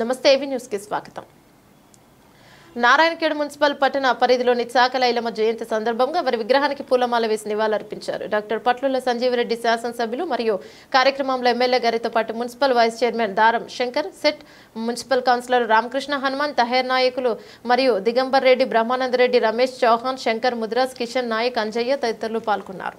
నమస్తే ఏవి న్యూస్ కి స్వాగతం. నారాయణఖేడ్ మున్సిపల్ పట్టణ పరిధిలోని చాకల ఐలమ్మ జయంతి సందర్భంగా వారి విగ్రహానికి పూలమాల వేసి నివాళులర్పించారు. డాక్టర్ పట్లుల సంజీవరెడ్డి శాసనసభ్యులు మరియు కార్యక్రమంలో ఎమ్మెల్యే గారితో పాటు municipal vice chairman Daram Shankar, సెట్ మున్సిపల్ కౌన్సిలర్ రామకృష్ణ హనుమాన్, తహేర్ నాయకులు మరియు దిగంబర్ రెడ్డి, బ్రహ్మానందరెడ్డి, రమేష్ చౌహాన్, శంకర్, ముద్రాజ్, కిషన్ నాయక్, అంజయ్య తదితరులు పాల్గొన్నారు.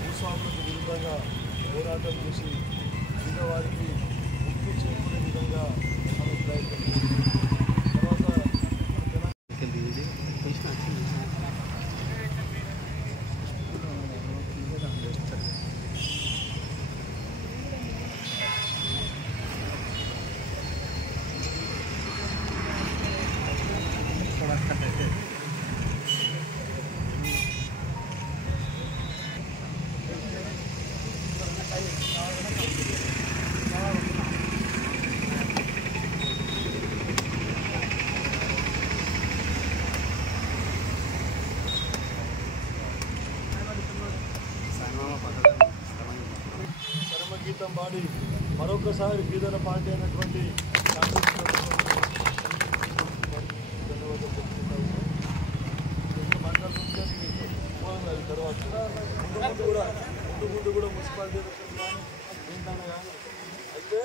భూస్వాములకు విరుద్ధంగా పోరాటం చేసి పేదవారికి ముక్తి చేకూరే విధంగా ఆమె ప్రయత్నం గీతం పాడి మరొకసారి బీదల పార్టీ అయినటువంటి తర్వాత ముందు కూడా మున్సిపాలిటీ ఏంటన్నా కానీ అయితే